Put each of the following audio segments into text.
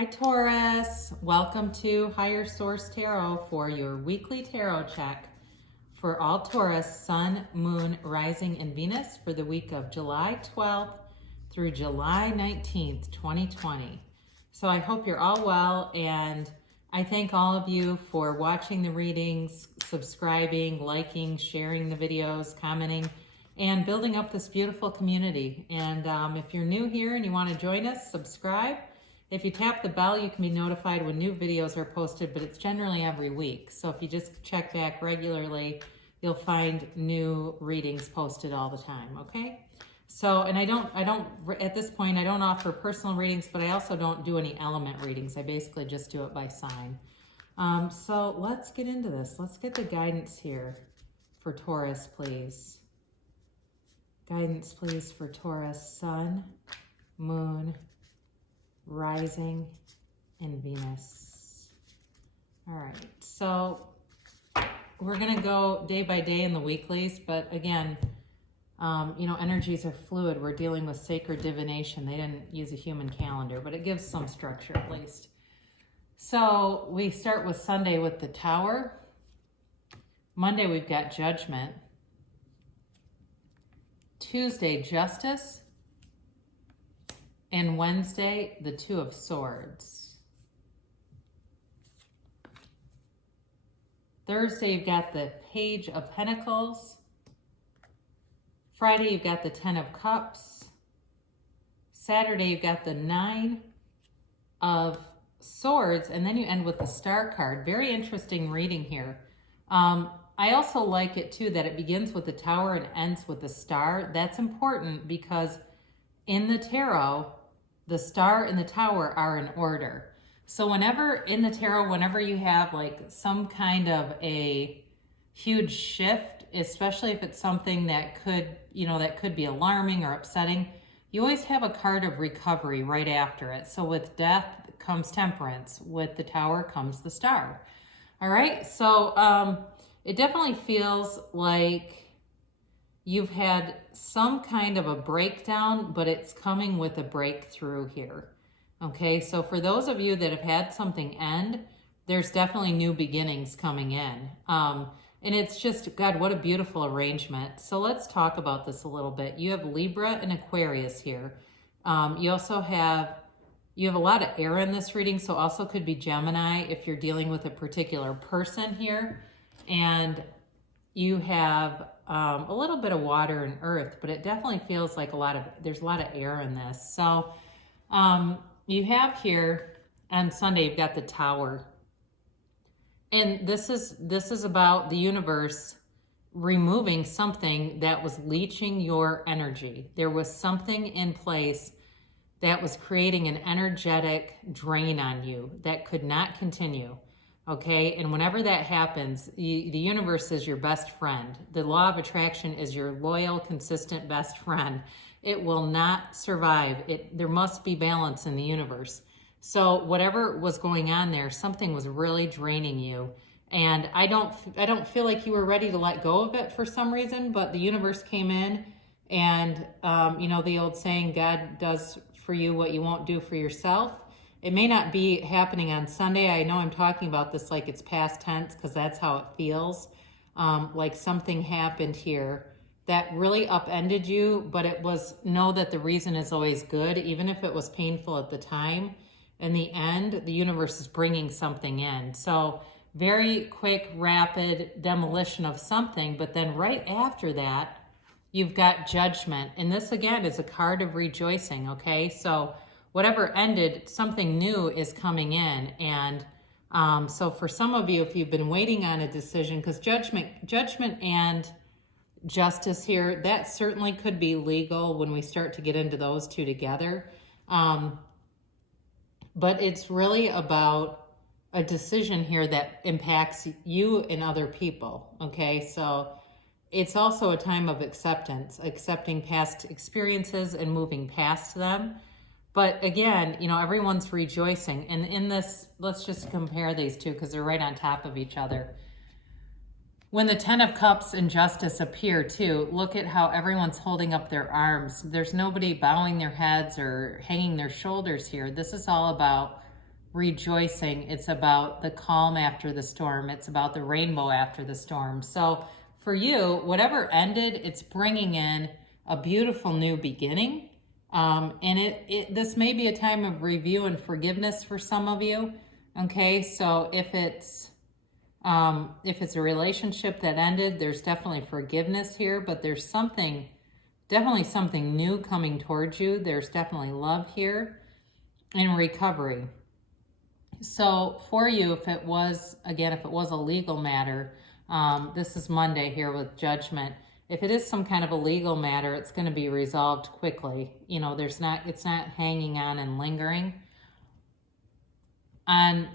Hi Taurus, welcome to Higher Source Tarot for your weekly tarot check for all Taurus, Sun, Moon, Rising, and Venus for the week of July 12th through July 19th, 2020. So I hope you're all well, and I thank all of you for watching the readings, subscribing, liking, sharing the videos, commenting, and building up this beautiful community. And if you're new here and you want to join us, subscribe. If you tap the bell, you can be notified when new videos are posted, but it's generally every week. So if you just check back regularly, you'll find new readings posted all the time, okay? So, and I don't, at this point, I don't offer personal readings, but I also don't do any element readings. I basically just do it by sign. So let's get into this. Let's get the guidance here for Taurus, please. Guidance, please, for Taurus, Sun, Moon, Rising, and Venus. All right, so we're going to go day by day in the weeklies, but again, energies are fluid. We're dealing with sacred divination. They didn't use a human calendar, but it gives some structure at least. So we start with Sunday with the Tower. Monday, we've got Judgment. Tuesday, Justice. And Wednesday, the Two of Swords. Thursday, you've got the Page of Pentacles. Friday, you've got the Ten of Cups. Saturday, you've got the Nine of Swords, and then you end with the Star card. Very interesting reading here. I also like it too that it begins with the Tower and ends with the Star. That's important because in the tarot, the Star and the Tower are in order. So whenever in the tarot, whenever you have like some kind of a huge shift, especially if it's something that could be alarming or upsetting, you always have a card of recovery right after it. So with Death comes Temperance, with the Tower comes the Star. All right, so it definitely feels like you've had some kind of a breakdown, but it's coming with a breakthrough here. Okay, so for those of you that have had something end, there's definitely new beginnings coming in. And it's just, God, what a beautiful arrangement. So let's talk about this a little bit. You have Libra and Aquarius here. You also have, a lot of air in this reading, so also could be Gemini if you're dealing with a particular person here. And you have a little bit of water and earth, but it definitely feels like there's a lot of air in this. So you have here on Sunday, you've got the Tower. And this is about the universe removing something that was leeching your energy. There was something in place that was creating an energetic drain on you that could not continue. Okay, and whenever that happens, the universe is your best friend. The law of attraction is your loyal, consistent best friend. It will not survive. There must be balance in the universe. So whatever was going on there, something was really draining you. And I don't feel like you were ready to let go of it for some reason, but the universe came in and, the old saying, God does for you what you won't do for yourself. It may not be happening on Sunday. I know I'm talking about this like it's past tense because that's how it feels. Like something happened here that really upended you, but know that the reason is always good, even if it was painful at the time. In the end, the universe is bringing something in. So very quick, rapid demolition of something, but then right after that, you've got Judgment. And this again is a card of rejoicing, okay? So whatever ended, something new is coming in. And so for some of you, if you've been waiting on a decision, because judgment and justice here, that certainly could be legal when we start to get into those two together. But it's really about a decision here that impacts you and other people, okay? So it's also a time of acceptance, accepting past experiences and moving past them. But again, everyone's rejoicing. And in this, let's just compare these two because they're right on top of each other. When the Ten of Cups and Justice appear too, look at how everyone's holding up their arms. There's nobody bowing their heads or hanging their shoulders here. This is all about rejoicing. It's about the calm after the storm. It's about the rainbow after the storm. So for you, whatever ended, it's bringing in a beautiful new beginning. And this may be a time of review and forgiveness for some of you. Okay, so if it's a relationship that ended, there's definitely forgiveness here, but there's definitely something new coming towards you. There's definitely love here and recovery. So for you, if it was a legal matter, this is Monday here with Judgment. If it is some kind of a legal matter, it's going to be resolved quickly. It's not hanging on and lingering. On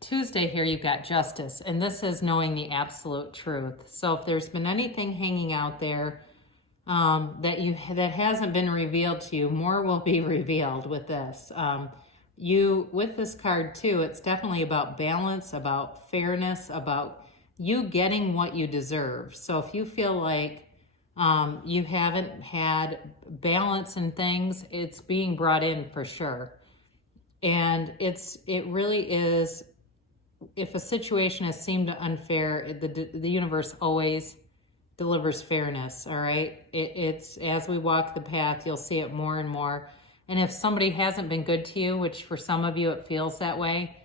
Tuesday here, you've got Justice, and this is knowing the absolute truth. So if there's been anything hanging out there that hasn't been revealed to you, more will be revealed with this. With this card too, it's definitely about balance, about fairness, about you getting what you deserve. So if you feel like you haven't had balance in things, it's being brought in for sure. And it really is, if a situation has seemed unfair, the universe always delivers fairness, all right? It's as we walk the path, you'll see it more and more. And if somebody hasn't been good to you, which for some of you it feels that way,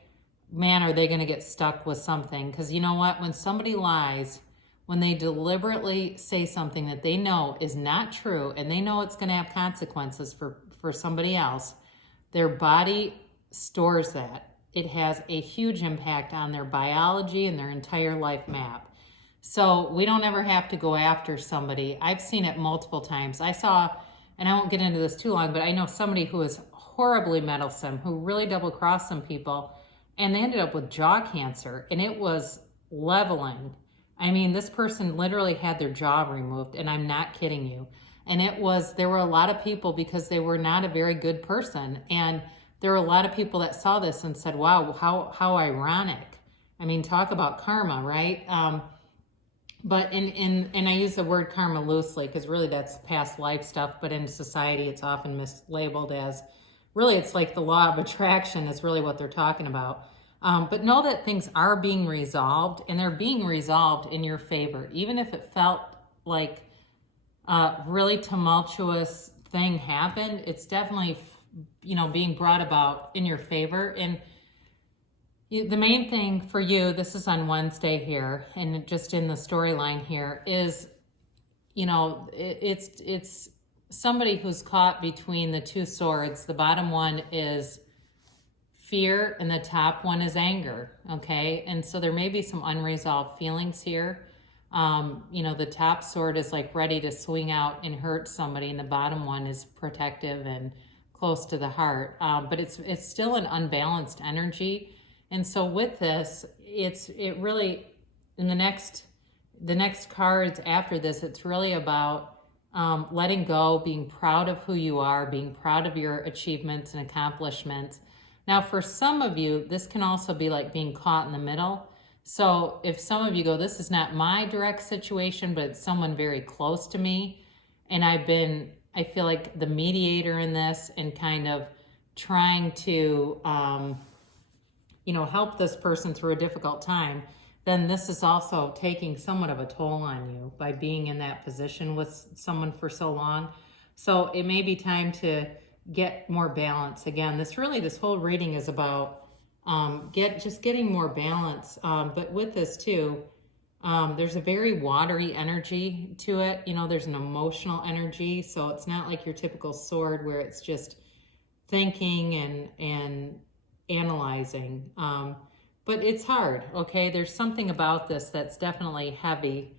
man, are they going to get stuck with something? Because you know what? When somebody lies, when they deliberately say something that they know is not true, and they know it's going to have consequences for somebody else, their body stores that. It has a huge impact on their biology and their entire life map. So we don't ever have to go after somebody. I've seen it multiple times. I saw, and I won't get into this too long, but I know somebody who is horribly meddlesome, who really double-crossed some people, and they ended up with jaw cancer, and it was leveling. I mean, this person literally had their jaw removed, and I'm not kidding you. And there were a lot of people, because they were not a very good person, and there were a lot of people that saw this and said, wow, how ironic. I mean, talk about karma, right? But and I use the word karma loosely, because really that's past life stuff, but in society it's often mislabeled as, really it's like the law of attraction is really what they're talking about. But know that things are being resolved, and they're being resolved in your favor. Even if it felt like a really tumultuous thing happened, it's definitely being brought about in your favor. And the main thing for you, this is on Wednesday here, and just in the storyline here, is, it's somebody who's caught between the two swords. The bottom one is fear, and the top one is anger, okay? And so there may be some unresolved feelings here. The top sword is like ready to swing out and hurt somebody, and the bottom one is protective and close to the heart. But it's still an unbalanced energy. And so with this, it really, in the next cards after this, it's really about letting go, being proud of who you are, being proud of your achievements and accomplishments. Now, for some of you, this can also be like being caught in the middle. So if some of you go, this is not my direct situation, but it's someone very close to me, and I feel like the mediator in this, and kind of trying to help this person through a difficult time, then this is also taking somewhat of a toll on you by being in that position with someone for so long. So it may be time to get more balance. Again, this whole reading is about getting more balance. But with this too, there's a very watery energy to it. There's an emotional energy. So it's not like your typical sword where it's just thinking and analyzing. But it's hard, okay? There's something about this that's definitely heavy,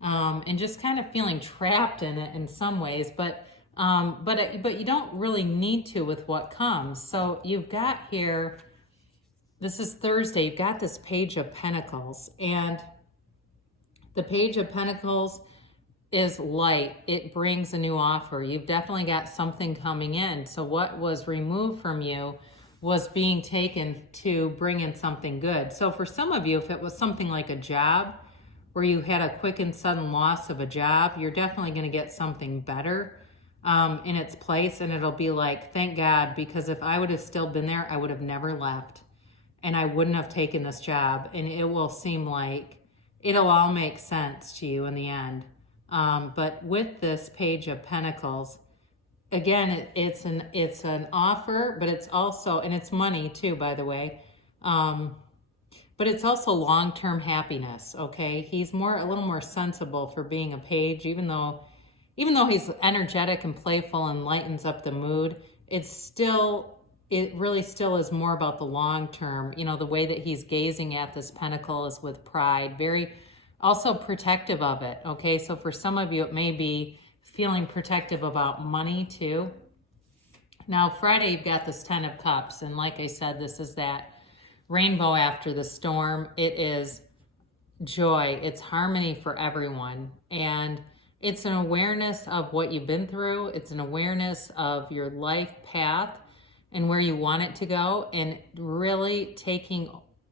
and just kind of feeling trapped in it in some ways, but you don't really need to with what comes. So you've got here, this is Thursday, you've got this Page of Pentacles, and the Page of Pentacles is light. It brings a new offer. You've definitely got something coming in. So what was removed from you was being taken to bring in something good. So for some of you, if it was something like a job, where you had a quick and sudden loss of a job, you're definitely going to get something better. in its place, and it'll be like, thank God, because if I would have still been there, I would have never left, and I wouldn't have taken this job. And it will seem like it'll all make sense to you in the end. But with this Page of Pentacles, again, it's an offer, but it's also, and it's money too, by the way. But it's also long-term happiness. Okay, he's a little more sensible for being a page, even though he's energetic and playful and lightens up the mood. It really still is more about the long term. You know, the way that he's gazing at this pentacle is with pride, very also protective of it. Okay, so for some of you, it may be feeling protective about money too. Now, Friday, you've got this 10 of Cups, and like I said, this is that rainbow after the storm. It is joy. It's harmony for everyone. And it's an awareness of what you've been through. It's an awareness of your life path and where you want it to go, and really taking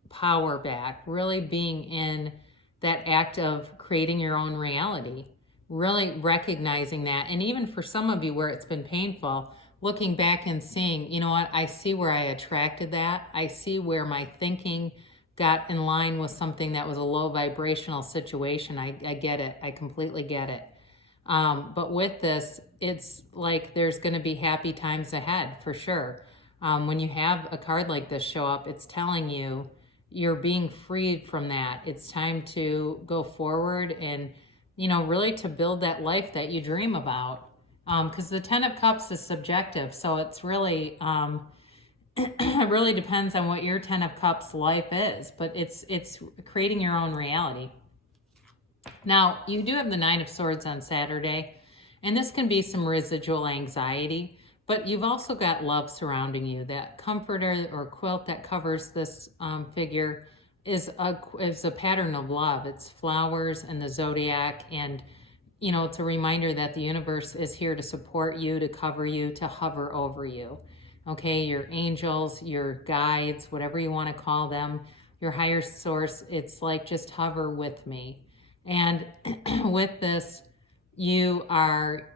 power back, really being in that act of creating your own reality, really recognizing that. And even for some of you where it's been painful, looking back and seeing, you know what, I see where I attracted that. I see where my thinking got in line with something that was a low vibrational situation. I get it. I completely get it. But with this, it's like there's going to be happy times ahead for sure. When you have a card like this show up, it's telling you you're being freed from that. It's time to go forward and, you know, really to build that life that you dream about. Because the 10 of Cups is subjective, so it's really, it really depends on what your 10 of Cups life is, but it's creating your own reality. Now, you do have the 9 of Swords on Saturday, and this can be some residual anxiety, but you've also got love surrounding you. That comforter or quilt that covers this figure is a pattern of love. It's flowers and the zodiac, and you know, it's a reminder that the universe is here to support you, to cover you, to hover over you. Okay, your angels, your guides, whatever you want to call them, your higher source, it's like just hover with me. And with this, you are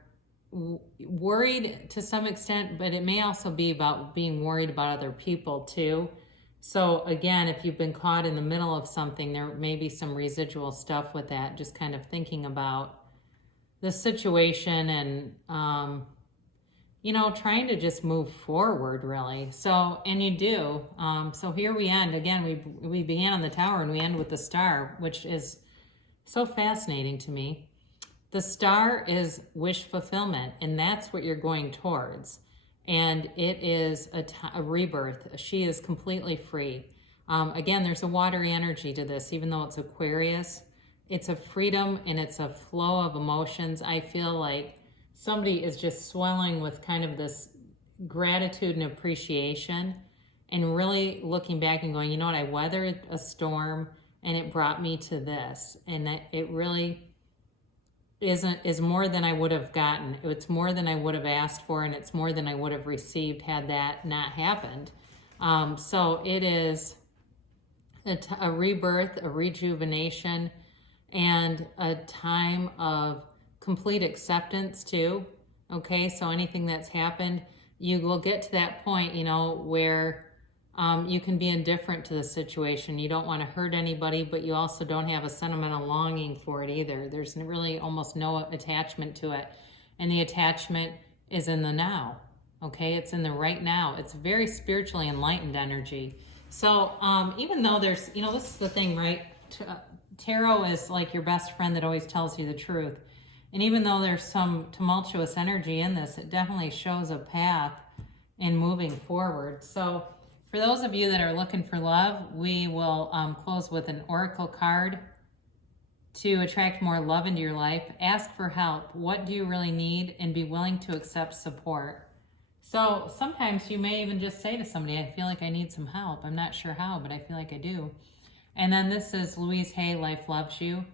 worried to some extent, but it may also be about being worried about other people too. So again, if you've been caught in the middle of something, there may be some residual stuff with that, just kind of thinking about the situation and, you know, trying to just move forward really. So, and you do. So here we end. Again, we began on the Tower and we end with the Star, which is so fascinating to me. The Star is wish fulfillment, and that's what you're going towards. And it is a rebirth. She is completely free. Again, there's a watery energy to this, even though it's Aquarius. It's a freedom and it's a flow of emotions. I feel like somebody is just swelling with kind of this gratitude and appreciation, and really looking back and going, you know what, I weathered a storm and it brought me to this. And that it really is more than I would have gotten. It's more than I would have asked for, and it's more than I would have received had that not happened. So it is a rebirth, a rejuvenation, and a time of complete acceptance too. Okay, so anything that's happened, you will get to that point, you know, where you can be indifferent to the situation. You don't want to hurt anybody, but you also don't have a sentimental longing for it either. There's really almost no attachment to it. And the attachment is in the now. Okay, it's in the right now. It's very spiritually enlightened energy. So even though there's, you know, this is the thing, right? Tarot is like your best friend that always tells you the truth. And even though there's some tumultuous energy in this, it definitely shows a path in moving forward. So for those of you that are looking for love, we will close with an oracle card to attract more love into your life. Ask for help. What do you really need? And be willing to accept support. So sometimes you may even just say to somebody, I feel like I need some help. I'm not sure how, but I feel like I do. And then this is Louise Hay, Life Loves You.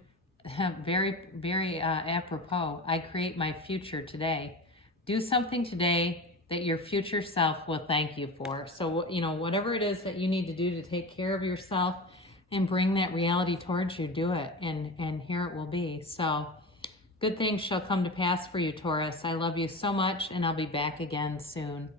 Very, very apropos. I create my future today. Do something today that your future self will thank you for. So, you know, whatever it is that you need to do to take care of yourself and bring that reality towards you, do it. And here it will be. So Good things shall come to pass for you, Taurus. I love you so much, and I'll be back again soon.